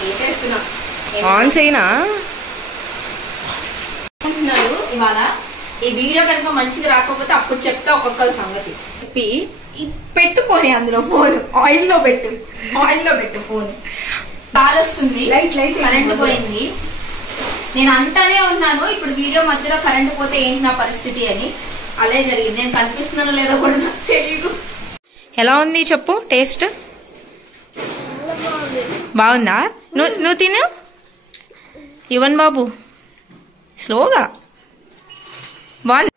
వేసేస్తున్నా. On చేయనా అంటున్నారు. ఇవాళ ఈ వీడియో కనుక మంచిగా రాకపోతే అప్పుడు చెప్తా ఒక్కొక్కరి సంగతి. చెప్పి పెట్టుకొని అందులో ఫోన్ ఆయిల్లో పెట్టు ఫోన్. కాల్ వస్తుంది, కరెంట్ పోయింది. నేను అంటానే ఉన్నాను ఇప్పుడు వీడియో మధ్యలో కరెంట్ పోతే ఏంటి నా పరిస్థితి అని. అదే జరిగింది. నేను కనిపిస్తున్నానో లేదో కూడా నాకు తెలియదు. ఎలా ఉంది చెప్పు టేస్ట్? బాగుందా? నువ్వు తిను యువన్ బాబు స్లోగా. బాగుంది.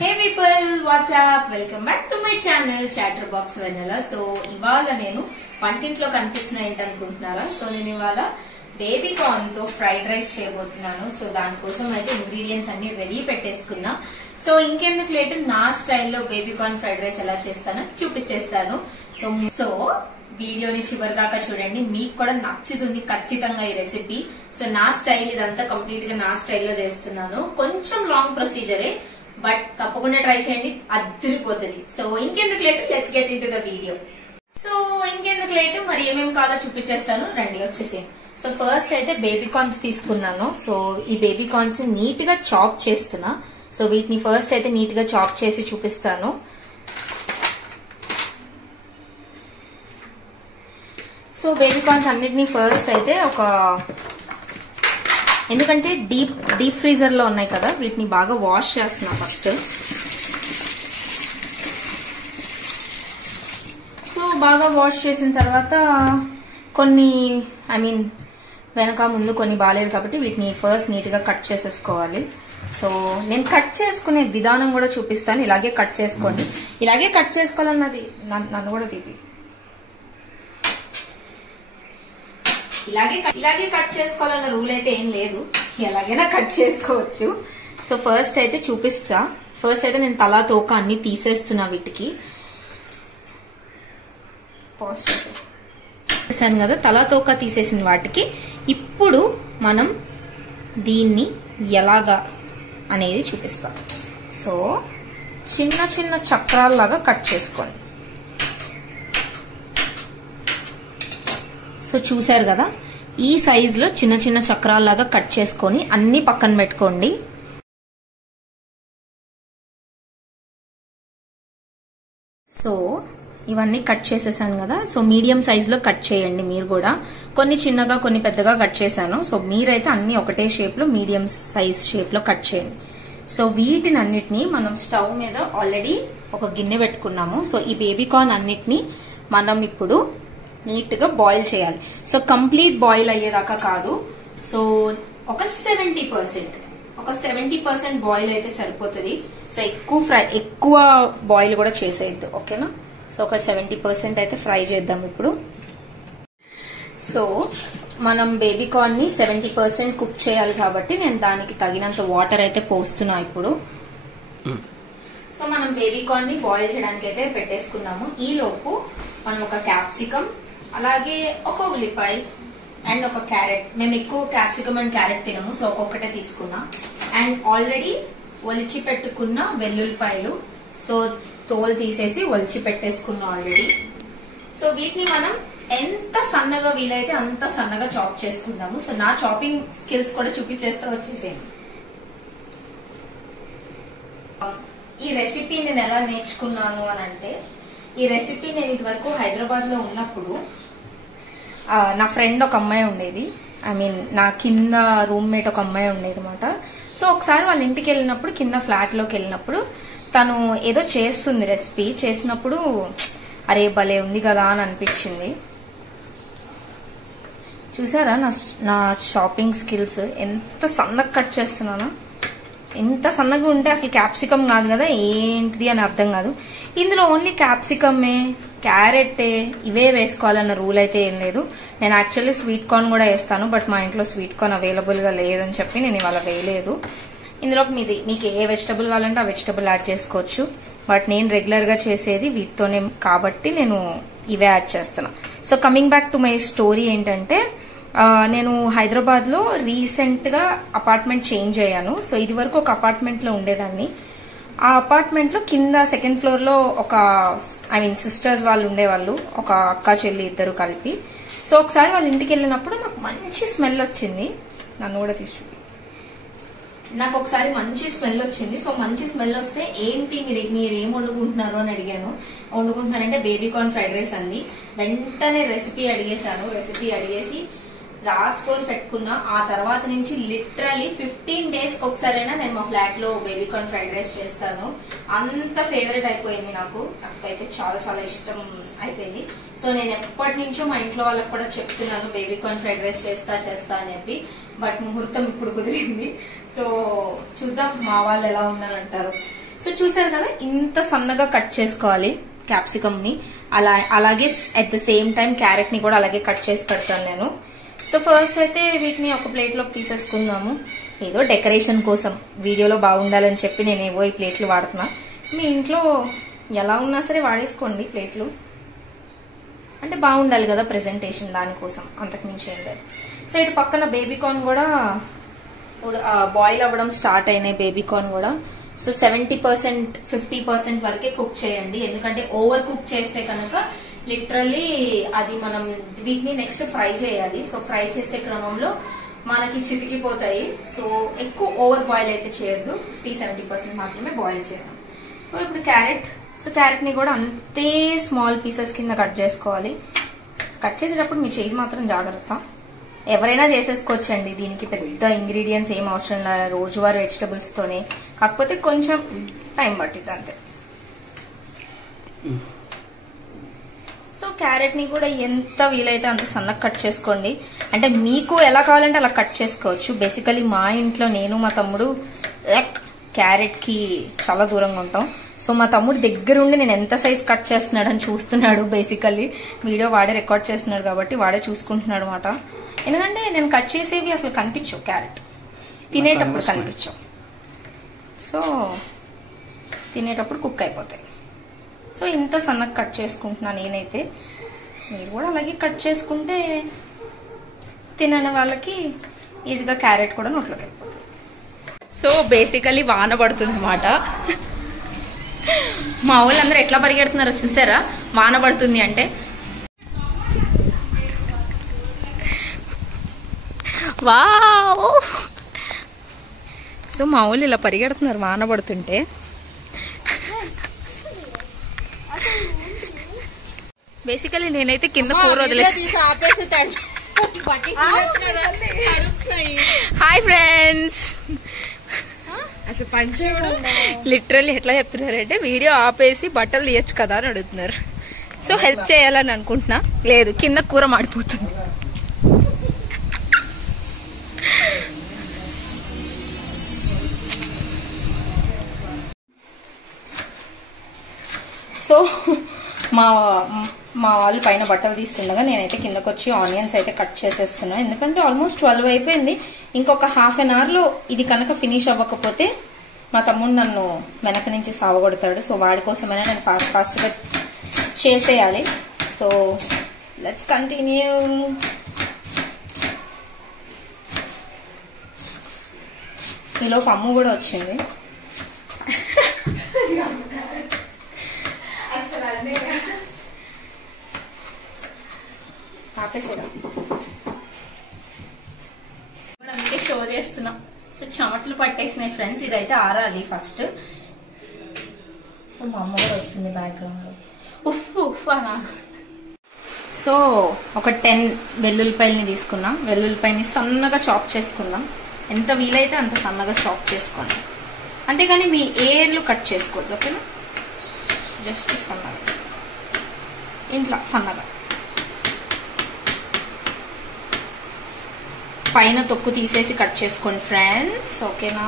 హే people, WhatsApp, welcome back to my channel chatter box Vennela. So ఇవాళ నేను వంటింట్లో కనిపిస్తున్నా ఏంటనుకుంటున్నారా? సో నేను ఇవాళ బేబీ కార్న్ తో ఫ్రైడ్ రైస్ చేయబోతున్నాను. సో దానికోసం అయితే ఇంగ్రీడియంట్స్ అన్ని రెడీ పెట్టేసుకున్నా. సో ఇంకెందుకు లేట్, నా స్టైల్లో బేబీ కార్న్ ఫ్రైడ్ రైస్ ఎలా చేస్తానో చూపించేస్తాను. సో వీడియోని చివరి దాకా చూడండి, మీకు కూడా నచ్చుతుంది ఖచ్చితంగా ఈ రెసిపీ. సో నా స్టైల్ ఇదంతా కంప్లీట్ గా నా స్టైల్లో చేస్తున్నాను. కొంచెం లాంగ్ ప్రొసీజరే, బట్ తప్పకుండా ట్రై చేయండి, అదిరిపోతుంది. సో ఇంకెందుకు late, let's get in to the video. So ఇంకెందుకు లేట్, మరి ఏమేమి కావాలో చూపించేస్తాను, రండి వచ్చేసి. సో ఫస్ట్ అయితే బేబీ కార్న్స్ తీసుకున్నాను. సో ఈ బేబీ కార్న్స్ నీట్ గా చాప్ చేస్తున్నా. సో వీటిని ఫస్ట్ అయితే నీట్ గా చాప్ చేసి చూపిస్తాను. సో బేబీ కార్న్స్ అన్నిటినీ ఫస్ట్ అయితే ఎందుకంటే డీప్ ఫ్రీజర్ లో ఉన్నాయి కదా, వీటిని బాగా వాష్ చేస్తున్నా ఫస్ట్. సో బాగా వాష్ చేసిన తర్వాత కొన్ని వెనక ముందు కొన్ని బాగాలేదు కాబట్టి వీటిని ఫస్ట్ నీట్ గా కట్ చేసేసుకోవాలి. సో నేను కట్ చేసుకునే విధానం కూడా చూపిస్తాను. ఇలాగే కట్ చేసుకోండి, ఇలాగే కట్ చేసుకోవాలన్నది నన్ను కూడా తీపి. ఇలాగే కట్ చేసుకోవాలన్న రూల్ అయితే ఏం లేదు, ఎలాగైనా కట్ చేసుకోవచ్చు. సో ఫస్ట్ అయితే చూపిస్తా. ఫస్ట్ అయితే నేను తలా తోక అన్ని తీసేస్తున్నా. వీటికి చేశాను కదా, తలా తోక తీసేసిన వాటికి ఇప్పుడు మనం దీన్ని ఎలాగా అనేది చూపిస్తాం. సో చిన్న చిన్న చక్రాల్లాగా కట్ చేసుకోండి. సో చూసారు కదా, ఈ సైజులో చిన్న చిన్న చక్రాల్లాగా కట్ చేసుకొని అన్ని పక్కన పెట్టుకోండి. సో ఇవన్నీ కట్ చేసేసాను కదా. సో మీడియం సైజ్ లో కట్ చేయండి మీరు కూడా. కొన్ని చిన్నగా కొన్ని పెద్దగా కట్ చేశాను. సో మీరైతే అన్ని ఒకటే షేప్ లో మీడియం సైజ్ షేప్ లో కట్ చేయండి. సో వీటిని అన్నిటినీ మనం స్టవ్ మీద ఆల్రెడీ ఒక గిన్నె పెట్టుకున్నాము. సో ఈ బేబీ కార్న్ అన్నిటినీ మనం ఇప్పుడు నీట్ గా బాయిల్ చేయాలి. సో కంప్లీట్ బాయిల్ అయ్యేదాకా కాదు, సో ఒక 70% బాయిల్ అయితే సరిపోతుంది. సో ఎక్కువ బాయిల్ కూడా చేసేయద్దు, ఓకేనా? సో ఒక 70% అయితే ఫ్రై చేద్దాం ఇప్పుడు. సో మనం బేబీ కార్న్ ని 70% కుక్ చేయాలి కాబట్టి నేను దానికి తగినంత వాటర్ అయితే పోస్తున్నా ఇప్పుడు. సో మనం బేబీ కార్న్ ని బాయిల్ చేయడానికి అయితే పెట్టేసుకున్నాము. ఈ లోపు మనం ఒక క్యాప్సికమ్, అలాగే ఒక ఉల్లిపాయ అండ్ ఒక క్యారెట్. మేము ఎక్కువ క్యాప్సికమ్ అండ్ క్యారెట్ తినము, సో ఒక్కొక్కటే తీసుకున్నా. అండ్ ఆల్రెడీ ఒలిచి పెట్టుకున్న వెల్లుల్లిపాయలు, సో తోలు తీసేసి ఒలిచి పెట్టేసుకున్నాం ఆల్రెడీ. సో వీటిని మనం ఎంత సన్నగా వీలైతే అంత సన్నగా చాప్ చేసుకుందాము. సో నా చాపింగ్ స్కిల్స్ కూడా చూపించేస్తా, వచ్చేసేయండి. ఈ రెసిపీ నేను ఎలా నేర్చుకున్నాను అని అంటే, ఈ రెసిపీ నేను ఇదివరకు హైదరాబాద్ లో ఉన్నప్పుడు నా ఫ్రెండ్ ఒక అమ్మాయి ఉండేది, నా కింద రూమ్మేట్ ఒక అమ్మాయి ఉండేది అనమాట. సో ఒకసారి వాళ్ళ ఇంటికి వెళ్ళినప్పుడు, కింద ఫ్లాట్ లోకి వెళ్ళినప్పుడు తను ఏదో చేస్తుంది రెసిపీ. చేసినప్పుడు అరే భలే ఉంది కదా అని అనిపించింది. చూసారా నా షాపింగ్ స్కిల్స్, ఎంత సన్నగా కట్ చేస్తున్నాను. ఎంత సన్నగా ఉంటే అసలు క్యాప్సికమ్ కాదు కదా, ఏంటిది అని అర్థం కాదు. ఇందులో ఓన్లీ క్యాప్సికమే, క్యారెట్ ఇవే వేసుకోవాలన్న రూల్ అయితే ఏం లేదు. నేను యాక్చువల్లీ స్వీట్ కార్న్ కూడా వేస్తాను, బట్ మా ఇంట్లో స్వీట్ కార్న్ అవైలబుల్ గా లేదని చెప్పి నేను ఇవాళ వేయలేదు. ఇందులో మీకు ఏ వెజిటబుల్ కావాలంటే ఆ వెజిటబుల్ యాడ్ చేసుకోవచ్చు, బట్ నేను రెగ్యులర్ గా చేసేది వీటితోనే కాబట్టి నేను ఇవే యాడ్ చేస్తున్నా. So coming back to my story ఏంటంటే, నేను హైదరాబాద్ లో రీసెంట్ గా అపార్ట్మెంట్ చేంజ్ అయ్యాను. సో ఇది వరకు ఒక అపార్ట్మెంట్ లో ఉండేదాన్ని. ఆ అపార్ట్మెంట్ లో కింద సెకండ్ ఫ్లోర్ లో ఒక సిస్టర్స్ వాళ్ళు ఉండేవాళ్ళు, ఒక అక్క చెల్లి ఇద్దరు కలిపి. సో ఒకసారి వాళ్ళ ఇంటికి వెళ్ళినప్పుడు నాకు మంచి స్మెల్ వచ్చింది. నన్ను కూడా నాకు ఒకసారి మంచి స్మెల్ వచ్చింది. సో మంచి స్మెల్ వస్తే ఏంటి మీరు ఏం వండుకుంటున్నారు అని అడిగాను. వండుకుంటున్నానంటే బేబీ కార్న్ ఫ్రైడ్ రైస్ అంది. వెంటనే రెసిపీ అడిగేసి రాసుకొని పెట్టుకున్నా. ఆ తర్వాత నుంచి లిటరలీ 15 days ఒకసారైనా నేను మా ఫ్లాట్ లో బేబీ కార్న్ ఫ్రైడ్ రైస్ చేస్తాను. అంత ఫేవరెట్ అయిపోయింది నాకైతే చాలా చాలా ఇష్టం అయిపోయింది. సో నేను ఎప్పటి నుంచో మా ఇంట్లో వాళ్ళకి కూడా చెప్తున్నాను బేబీ కార్న్ ఫ్రైడ్ రైస్ చేస్తా అని చెప్పి. బట్ ముహూర్తం ఇప్పుడు కుదిరింది. సో చూద్దాం మా వాళ్ళు ఎలా ఉందని అంటారు. సో చూసారు కదా, ఇంత సన్నగా కట్ చేసుకోవాలి క్యాప్సికమ్ ని. అలాగే at the same time carrot ని కూడా అలాగే కట్ చేసి పెడతాను నేను. సో ఫస్ట్ అయితే వీటిని ఒక ప్లేట్ లో తీసేసుకుందాము. ఏదో డెకరేషన్ కోసం వీడియోలో బాగుండాలని చెప్పి నేను ఏవో ఈ ప్లేట్లు వాడుతున్నా. మీ ఇంట్లో ఎలా ఉన్నా సరే వాడేసుకోండి ప్లేట్లు, అంటే బాగుండాలి కదా ప్రెజెంటేషన్, దానికోసం, అంతకుమించి ఏం లేదు. సో ఇటు పక్కన బేబీ కార్న్ కూడా బాయిల్ అవ్వడం స్టార్ట్ అయినాయి. బేబీ కార్న్ కూడా సో 70% 50% వరకే కుక్ చేయండి. ఎందుకంటే ఓవర్ కుక్ చేస్తే కనుక లిటరల్లీ అది మనం వీటిని నెక్స్ట్ ఫ్రై చేయాలి. సో ఫ్రై చేసే క్రమంలో మనకి చితికిపోతాయి. సో ఎక్కువ ఓవర్ బాయిల్ అయితే చేయొద్దు, 50-70% మాత్రమే బాయిల్ చేయాలి. సో ఇప్పుడు క్యారెట్ ని కూడా అంతే స్మాల్ పీసెస్ కింద కట్ చేసుకోవాలి. కట్ చేసేటప్పుడు మీ చేయి మాత్రం జాగ్రత్త. ఎవరైనా చేసేసుకోవచ్చండి, దీనికి పెద్ద ఇంగ్రీడియంట్స్ ఏం అవసరం లేదు, రోజువారీ వెజిటబుల్స్ తోనే. కాకపోతే కొంచెం టైం పట్టింది అంతే. సో క్యారెట్ ని కూడా ఎంత వీలైతే అంత సన్నగా కట్ చేసుకోండి. అంటే మీకు ఎలా కావాలంటే అలా కట్ చేసుకోవచ్చు. బేసికలీ మా ఇంట్లో నేను మా తమ్ముడు క్యారెట్ కి చాలా దూరంగా ఉంటాం. సో మా తమ్ముడు దగ్గరుండి నేను ఎంత సైజ్ కట్ చేస్తున్నాడని చూస్తున్నాడు. బేసికల్లీ వీడియో వాడే రికార్డ్ చేస్తున్నాడు కాబట్టి వాడే చూసుకుంటున్నాడు అనమాట. ఎందుకంటే నేను కట్ చేసేవి అసలు కనిపించవు, క్యారెట్ తినేటప్పుడు కనిపించవు. సో తినేటప్పుడు కుక్ అయిపోతాయి. సో ఇంత సన్నగా కట్ చేసుకుంటున్నాను నేనైతే. మీరు కూడా అలాగే కట్ చేసుకుంటే తినని వాళ్ళకి ఈజీగా క్యారెట్ కూడా నోట్లోకి వెళ్ళిపోతుంది. సో బేసికలీ వాన పడుతుంది అన్నమాట. మా వాళ్ళందరూ ఎట్లా పరిగెడుతున్నారో చూసారా వాన పడుతుంది అంటే. వావ్! సో మా వాళ్ళు ఇలా పరిగెడుతున్నారు వాన పడుతుంటే. బేసికలీ నేనైతే కింద కూర వదిలేసి. Hi friends. లిటరల్లీ ఎట్లా చెప్తున్నారంటే వీడియో ఆపేసి బట్టలు తీయచ్చు కదా అని అడుగుతున్నారు. సో హెల్ప్ చేయాలని అనుకుంటున్నా, లేదు కింద కూర మాడిపోతుంది. సో మా వాళ్ళు పైన బట్టలు తీస్తుండగా నేనైతే కిందకు వచ్చి ఆనియన్స్ అయితే కట్ చేసేస్తున్నా. ఎందుకంటే ఆల్మోస్ట్ 12 అయిపోయింది. ఇంకొక హాఫ్ అన్ అవర్ లో ఇది కనుక ఫినిష్ అవ్వకపోతే మా తమ్ముడు నన్ను వెనక నుంచి సావగొడతాడు. సో వాడి కోసమైనా నేను ఫాస్ట్ గా చేసేయాలి. So let's continue. ఈలోపు అమ్ము కూడా వచ్చింది. అందుకే షో చేస్తున్నా. సో చెమటలు పట్టేసినాయి ఫ్రెండ్స్, ఇదైతే ఆరాలి ఫస్ట్. సో మా అమ్మ కూడా వస్తుంది బ్యాక్గ్రౌండ్ లో. ఉఫ్ అనా. సో ఒక 10 వెల్లుల్లిపాయలని తీసుకున్నాం. వెల్లుల్లిపాయని సన్నగా చాప్ చేసుకుందాం. ఎంత వీలైతే అంత సన్నగా చాప్ చేసుకోండి. అంతేగాని మీ ఏర్లు కట్ చేసుకోవద్దు, ఓకేనా? జస్ట్ సన్నగా, ఇంట్లో సన్నగా. పైన తొక్కు తీసేసి కట్ చేసుకోండి ఫ్రెండ్స్, ఓకేనా?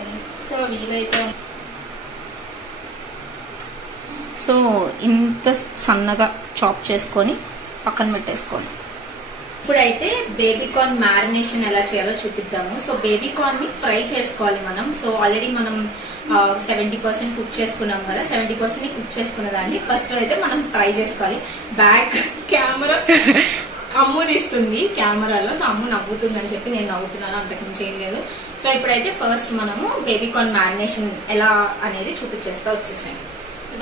ఎంత వీలైతే సో ఇంత సన్నగా చాప్ చేసుకొని పక్కన పెట్టేసుకోండి. ఇప్పుడైతే బేబీ కార్న్ మ్యారినేషన్ ఎలా చేయాలో చూపిద్దాము. సో బేబీ కార్న్ ని ఫ్రై చేసుకోవాలి మనం. సో ఆల్రెడీ మనం 70% కుక్ చేసుకున్నాం కదా, 70% కుక్ చేసుకున్న దాన్ని ఫస్ట్ అయితే మనం ఫ్రై చేసుకోవాలి. బ్యాక్ కెమెరా అమ్ము తీస్తుంది కెమెరాలో. సో అమ్ము నవ్వుతుందని చెప్పి నేను నవ్వుతున్నాను, అంతకుమించి ఏం లేదు. సో ఇప్పుడైతే ఫస్ట్ మనము బేబీకార్న్ మ్యారినేషన్ ఎలా అనేది చూపించేస్తా వచ్చేసాను. సో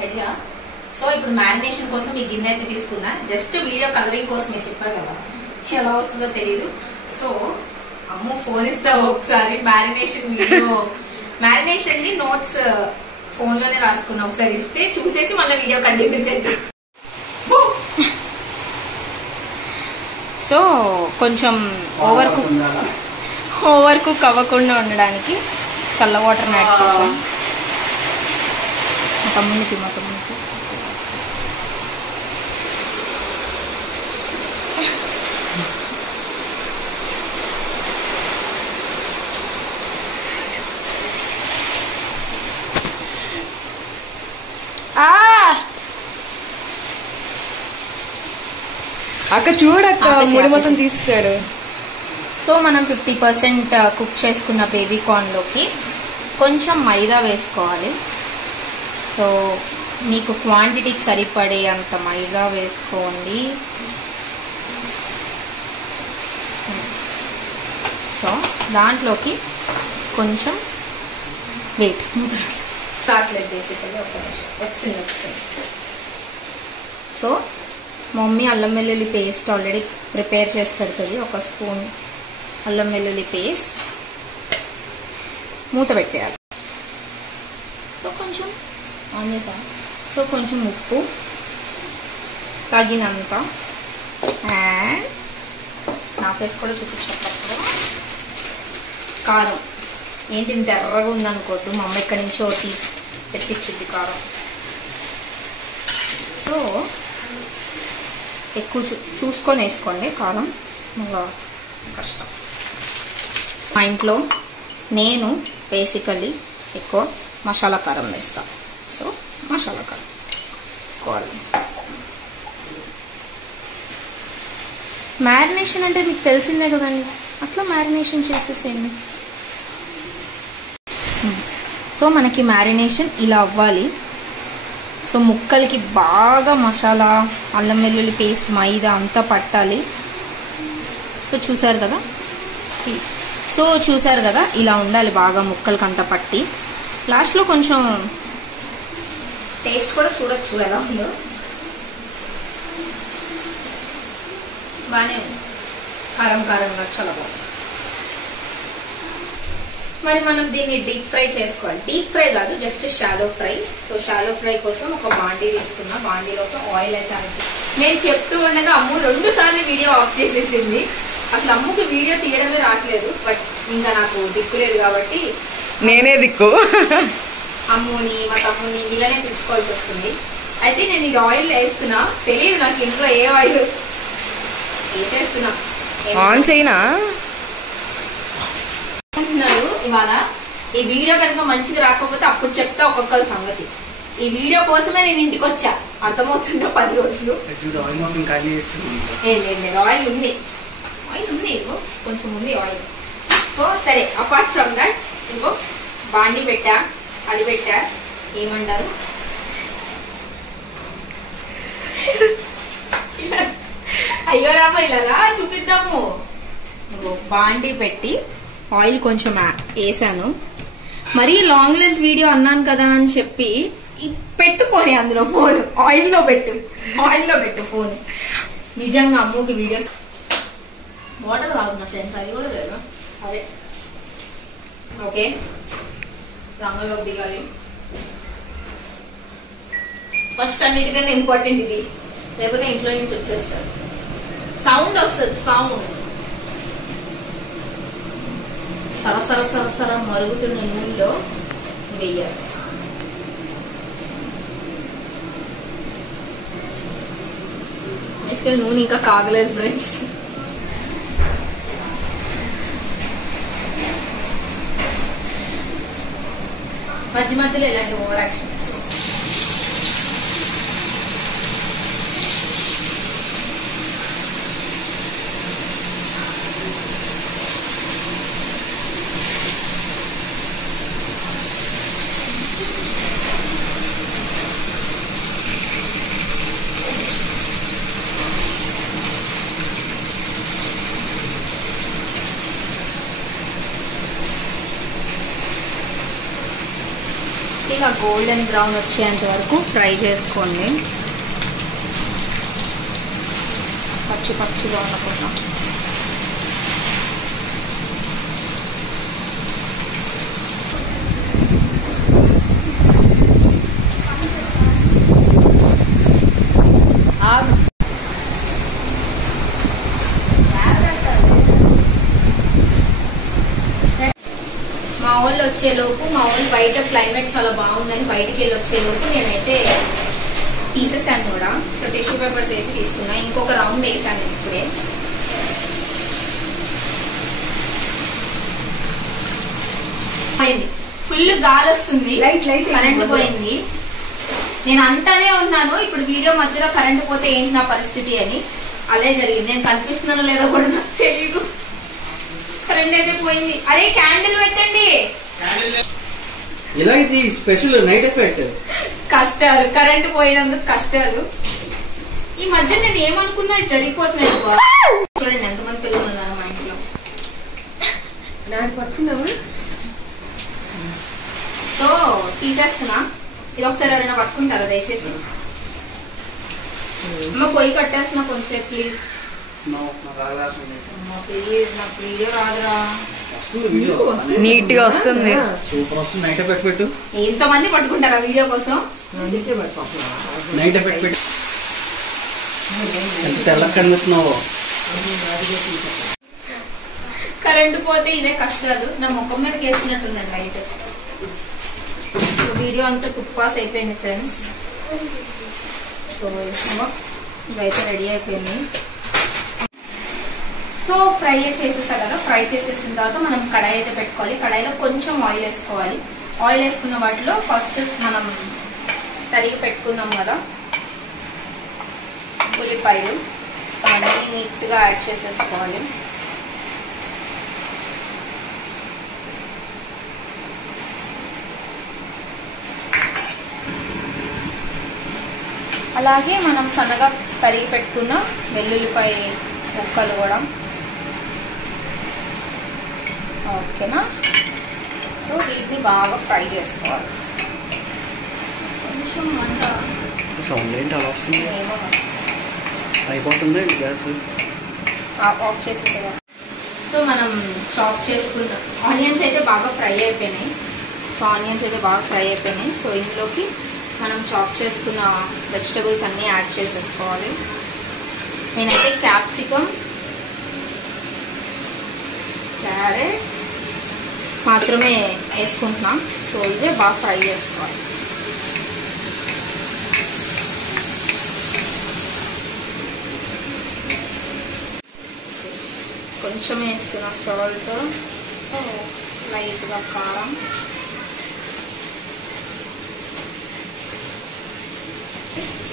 రెడీగా. సో ఇప్పుడు మ్యారినేషన్ కోసం ఈ గిన్నె అయితే తీసుకున్నా. జస్ట్ వీడియో కలరింగ్ కోసమే, చెప్పా కదా ఎలా వస్తుందో తెలీదు. సో అమ్ము ఫోన్ ఇస్తా ఒకసారి marination video, marination the notes phone లోనే రాసుకున్నా, ఒకసారి ఇస్తే చూసేసి మళ్ళీ వీడియో కంటిన్యూ చేద్దాం. సో కొంచెం ఓవర్ కుక్ అవ్వకుండా ఉండడానికి చల్ల వాటర్ని యాడ్ చేసాం. మా తమ్మునికి అక్క చూడక్క ముడి మొత్తం తీస్తాడు. సో మనం 50% కుక్ చేసుకున్న బేబీకార్న్ లోకి కొంచెం మైదా వేసుకోవాలి. సో మీకు క్వాంటిటీకి సరిపడే అంత మైదా వేసుకోండి. సో దాంట్లోకి కొంచెం వెయిట్ రాట్లేదు బేసికల్లీ, ఒక నిమిషం వచ్చింది. సో మమ్మీ అల్లం వెల్లుల్లి పేస్ట్ ఆల్రెడీ ప్రిపేర్ చేసి పెడుతుంది. 1 స్పూన్ అల్లం వెల్లుల్లి పేస్ట్ మూత పెట్టేయాలి. సో కొంచెం ఆన్ చేసా. సో కొంచెం ఉప్పు తగినంత, అండ్ నా ఫేస్ కూడా చూపించేటప్పుడు కారం. ఏంటి ఇంత ఎర్రగా ఉందనుకోద్దు, మా అమ్మ ఎక్కడి నుంచో తీసి తెప్పించింది కారం. సో ఎక్కువ చూసుకొని వేసుకోండి కారం, కష్టం. మా ఇంట్లో నేను బేసికల్లీ ఎక్కువ మసాలా కారం వేస్తాను. సో మసాలా కారం మ్యారినేషన్ అంటే మీకు తెలిసిందే కదండి, అట్లా మ్యారినేషన్ చేసేసేయండి. సో మనకి మ్యారినేషన్ ఇలా అవ్వాలి. సో ముక్కలకి బాగా మసాలా, అల్లం వెల్లుల్లి పేస్ట్, మైదా అంతా పట్టాలి. సో చూసారు కదా ఇలా ఉండాలి బాగా ముక్కలకి అంతా పట్టి. లాస్ట్లో కొంచెం టేస్ట్ కూడా చూడొచ్చు ఎలా ఉందో. బాగానే ఉంది, కారంగా చాలా బాగుంది. మరి మనం దీన్ని డీప్ ఫ్రై చేసుకోవాలి. డీప్ ఫ్రై కాదు, just shallow fry. So shallow fry కోసం ఒక బాండీ తీసుకున్నా. బాండీలోకి ఆయిల్ అయితే నేను చెప్తూ ఉండగా అమ్ము 2 సార్లు వీడియో ఆఫ్ చేసేసింది. అసలు అమ్ముకి వీడియో తీయడమే రావట్లేదు, బట్ ఇంకా నాకు దిక్కు లేదు కాబట్టి నేనే దిక్కు. అమ్ముని మా తమ్ముని వీళ్ళనే పిలుచుకోవాల్సి వస్తుంది. అయితే నేను ఈ ఆయిల్ వేస్తున్నా, తెలియదు నాకు ఇంట్లో ఏ ఆయిల్ వేసేస్తున్నా. ఆన్ చేయనా అంటున్నారు. ఇవాళ ఈ వీడియో కనుక మంచిగా రాకపోతే అప్పుడు చెప్తా ఒక్కొక్కరి సంగతి. ఈ వీడియో కోసమే నేను ఇంటికి వచ్చా, అర్థమవుతుందా 10 రోజులు. లేదు ఆయిల్ ఉంది, ఇగో కొంచెం ఉంది ఆయిల్. సో సరే, అపార్ట్ ఫ్రమ్ దట్ ఇంకో బాండీ పెట్టా, అది పెట్టా, ఏమంటారు అయ్యో రామ ఇలా చూపిద్దాము. బాండీ పెట్టి ఆయిల్ కొంచెం వేసాను. మరీ లాంగ్ లెంత్ వీడియో అన్నాను కదా అని చెప్పి పెట్టుకొని అందులో ఫోన్ ఆయిల్లో పెట్టు ఫోన్. నిజంగా అమ్ముకి వీడియోస్ వాటర్ తాగుతున్నా ఫ్రెండ్స్, అది కూడా లేదు. సరే ఓకే, రంగులో దిగాలి. ఫస్ట్ అన్నిటికన్నా ఇంపార్టెంట్ ఇది, లేకపోతే ఇంట్లో నుంచి వచ్చేస్తారు. సౌండ్ వస్తుంది, సౌండ్ సరసర మరుగుతున్న నూనెలో వెయ్యాలి. బేసికల్ నూనె ఇంకా కాగలేదు ఫ్రెండ్స్. మధ్యలో ఇలాంటి ఓవర్ యాక్షన్స్. ఇలా గోల్డెన్ బ్రౌన్ వచ్చేంత వరకు ఫ్రై చేసుకోండి, పచ్చి పచ్చిగా ఉండకుండా. మా వాళ్ళు వచ్చేలోపు, మా వాళ్ళు బయట క్లైమేట్ చాలా బాగుందని బయటికి వెళ్ళి వచ్చేలోపు నేనైతే తీసేసాను కూడా. సో టిష్యూ పేపర్స్ వేసి తీసుకున్నా. ఇంకొక రౌండ్ వేసాను ఇప్పుడే. ఫుల్ గాలి వస్తుంది, కరెంట్ పోయింది. నేను అంటానే ఉన్నాను ఇప్పుడు వీడియో మధ్యలో కరెంట్ పోతే ఏంటి నా పరిస్థితి అని. అదే జరిగింది. నేను కనిపిస్తున్నానో లేదో కూడా నాకు తెలియదు. కరెంట్ అయితే పోయింది. అరే క్యాండిల్ పెట్టండి. ఇలాంటి స్పెషల్ నైట్ ఎఫెక్ట్. కష్టాలు, కరెంట్ పోయినందుకు కష్టాలు. ఈ మధ్య నేను ఏమనుకున్నా జరిగిపోతున్నాయి. చూడండి ఎంతమంది పిల్లలు ఉన్నారు మా ఇంట్లో. నాకు పట్టుకున్నావా? సో తీసేస్తున్నా. ఇది ఒకసారి ఎవరైనా పట్టుకుంటారా దయచేసి? అమ్మ పొయ్యి కట్టేస్తున్నా కొంచెంసేపు ప్లీజ్. ప్లీజ్ నాకు వీడియో రాదురా. నీట్ గా వస్తుంది. సూపర్ వస్తుంది. నైట్ ఎఫెక్ట్ పెట్టు. ఎంతమంది పట్టుకుంటారా వీడియో కోసం? నైట్ ఎఫెక్ట్ పెట్టు. ఎంత తెల్లగా కనిపిస్తున్నావు. కరెంట్ పోతే ఇవే కష్టాలు. నా ముఖం మీద వేసినట్టుందండి లైట్. వీడియో అంతా తుప్పాస్ అయిపోయింది ఫ్రెండ్స్. సో ఇవైతే రెడీ అయిపోయింది. సో ఫ్రై చేసేసా కదా. ఫ్రై చేసేసిన తర్వాత మనం కడాయి అయితే పెట్టుకోవాలి. కడాయిలో కొంచెం ఆయిల్ వేసుకోవాలి. ఆయిల్ వేసుకున్న వాటిలో ఫస్ట్ మనం తరిగి పెట్టుకున్నాం కదా ఉల్లిపాయలు, అవన్నీ నీట్గా యాడ్ చేసేసుకోవాలి. అలాగే మనం సన్నగా తరిగి పెట్టుకున్న వెల్లుల్లిపాయ ముక్కలు కూడా. ఓకేనా? సో వీటిని బాగా ఫ్రై చేసుకోవాలి. కొంచెం మంట సౌండ్ ఏంటి అలా వస్తుంది? ఏమో అయిపోతుంది గ్యాస్. ఆఫ్ చేసేసేదా. సో మనం చాప్ చేసుకున్న ఆనియన్స్ అయితే బాగా ఫ్రై అయిపోయినాయి. సో ఇందులోకి మనం చాప్ చేసుకున్న వెజిటబుల్స్ అన్నీ యాడ్ చేసేసుకోవాలి. నేనైతే క్యాప్సికమ్, క్యారెట్ మాత్రమే వేసుకుంటున్నాం. సో ఇవే బాగా ఫ్రై చేసుకోవాలి. కొంచెం వేస్తున్న సాల్ట్, లైట్గా కారం,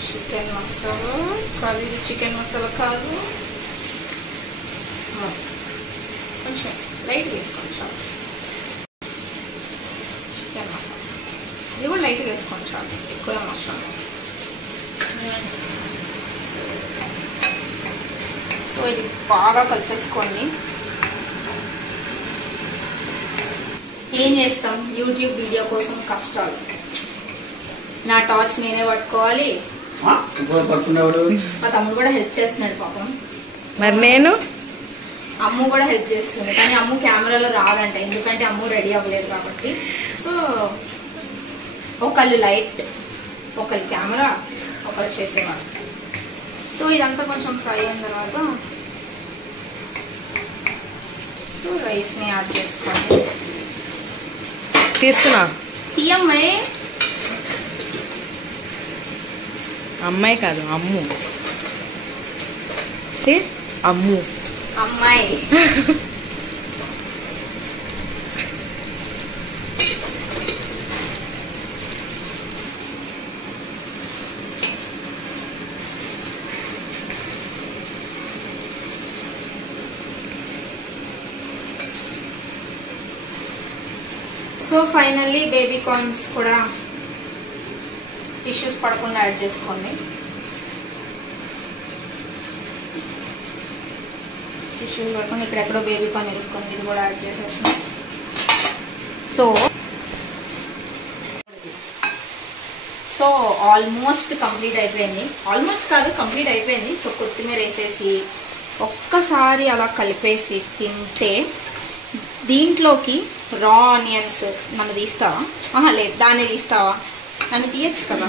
చికెన్ మసాలా కాదు, ఇది చికెన్ మసాలా కాదు, కొంచెం లైట్ వేసుకోండి చాలు. చికెన్ మసాలా ఇది కూడా లైట్గా వేసుకోండి చాలు, ఎక్కువ మసాలా. సో ఇది బాగా కలిపేసుకోండి. ఏం చేస్తాం, యూట్యూబ్ వీడియో కోసం కష్టాలు. నా టార్చ్ నేనే పట్టుకోవాలి. మా తమ్ముడు కూడా హెల్ప్ చేస్తున్నాడు పాపం. మరి నేను అమ్ము కూడా హెల్ప్ చేస్తుంది, కానీ అమ్ము కెమెరాలో రాదంట, ఎందుకంటే అమ్ము రెడీ అవ్వలేదు కాబట్టి. సో ఒకళ్ళు లైట్, ఒకళ్ళు కెమెరా, ఒకళ్ళు చేసేవాళ్ళు. సో ఇదంతా కొంచెం ఫ్రై అయిన తర్వాత సో రైస్ని యాడ్ చేసుకోండి. తీస్తున్నా. తీయమ్మాయి, అమ్మాయి కాదు అమ్ము. సే అమ్ము అమ్మాయి. సో ఫైనల్లీ బేబీ కార్న్స్ కూడా టిష్యూస్ పడకుండా యాడ్ చేసుకోండి. టిష్యూస్ పడకుండా ఇక్కడెక్కడో బేబీ కార్న్ ఇరుక్కొని ఇది కూడా యాడ్ చేసేస్తాం. సో సో ఆల్మోస్ట్ కంప్లీట్ అయిపోయింది. ఆల్మోస్ట్ కాదు, కంప్లీట్ అయిపోయింది. సో కొత్తిమీర వేసేసి ఒక్కసారి అలా కలిపేసి తింటే దీంట్లోకి రా ఆనియన్స్ నన్ను తీస్తావా? లేదు, దాన్ని తీస్తావా? నన్ను తీయచ్చు కదా.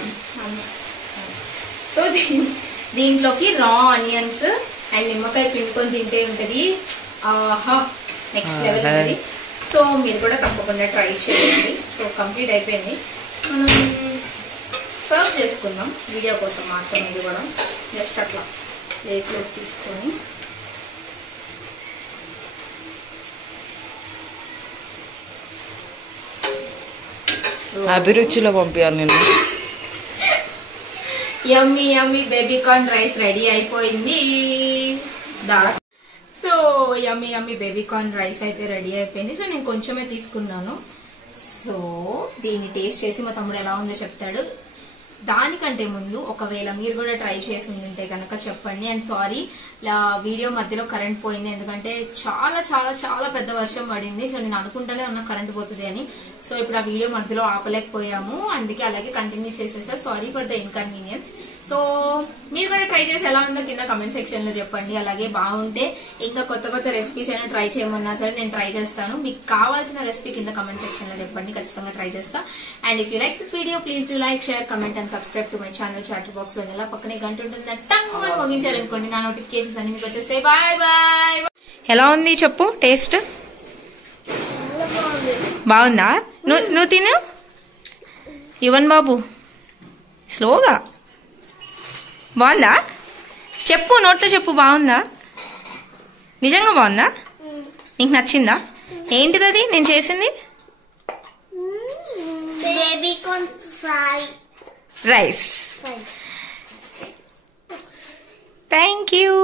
సో దీంట్లోకి రా ఆనియన్స్ అండ్ నిమ్మకాయ పిండుకొని తింటే ఉంటుంది. ఆహా, నెక్స్ట్ లెవెల్ ఉంటుంది. సో మీరు కూడా తప్పకుండా ట్రై చేయండి. సో కంప్లీట్ అయిపోయింది. మనం సర్వ్ చేసుకుందాం వీడియో కోసం మాత్రం. ఇది కూడా జస్ట్ అట్లా ప్లేట్లోకి తీసుకొని అభిరుచిలో పంపించాలి నేను. యమ్మీ యమ్మీ బేబీకార్న్ రైస్ రెడీ అయిపోయింది. సో యమ్మీ యమ్మీ బేబీకార్న్ రైస్ అయితే రెడీ అయిపోయింది. సో నేను కొంచెమే తీసుకున్నాను. సో దీన్ని టేస్ట్ చేసి మా తమ్ముడు ఎలా ఉందో చెప్తాడు. దానికంటే ముందు ఒకవేళ మీరు కూడా ట్రై చేసి ఉంటే కనుక చెప్పండి. అండ్ సారీ, వీడియో మధ్యలో కరెంట్ పోయింది, ఎందుకంటే చాలా చాలా చాలా పెద్ద వర్షం పడింది. సో నేను అనుకుంటానే ఉన్న కరెంట్ పోతుంది అని. సో ఇప్పుడు ఆ వీడియో మధ్యలో ఆపలేకపోయాము, అందుకే అలాగే కంటిన్యూ చేసేసా. Sorry for the inconvenience. So మీరు కూడా ట్రై చేసి ఎలా ఉందో కింద కమెంట్ సెక్షన్ లో చెప్పండి. అలాగే బాగుంటే ఇంకా కొత్త కొత్త రెసిపీస్ అయినా ట్రై చేయమన్నా సరే నేను ట్రై చేస్తాను. మీకు కావాల్సిన రెసిపీ కింద కమెంట్ సెక్షన్ లో చెప్పండి, ఖచ్చితంగా ట్రై చేస్తా. And if you like this video please do like, share, comment and subscribe to my channel chatter box Vennela. పక్కనే గంట ఉంటుంది, టంగ్ అని మోగించారనుకోండి, నా నోటిఫికేషన్స్ అన్ని మీకు వచ్చేస్తాయి. Bye bye. ఎలా ఉంది చెప్పు టేస్ట్? బాగుందా? నువ్వు తిను యువన్ బాబు, స్లోగా. బాగుందా? చెప్పు, నోట్తో చెప్పు. బాగుందా? నిజంగా బాగుందా? నీకు నచ్చిందా? ఏంటిది అది నేను చేసింది? Baby corn fry rice. Thank you.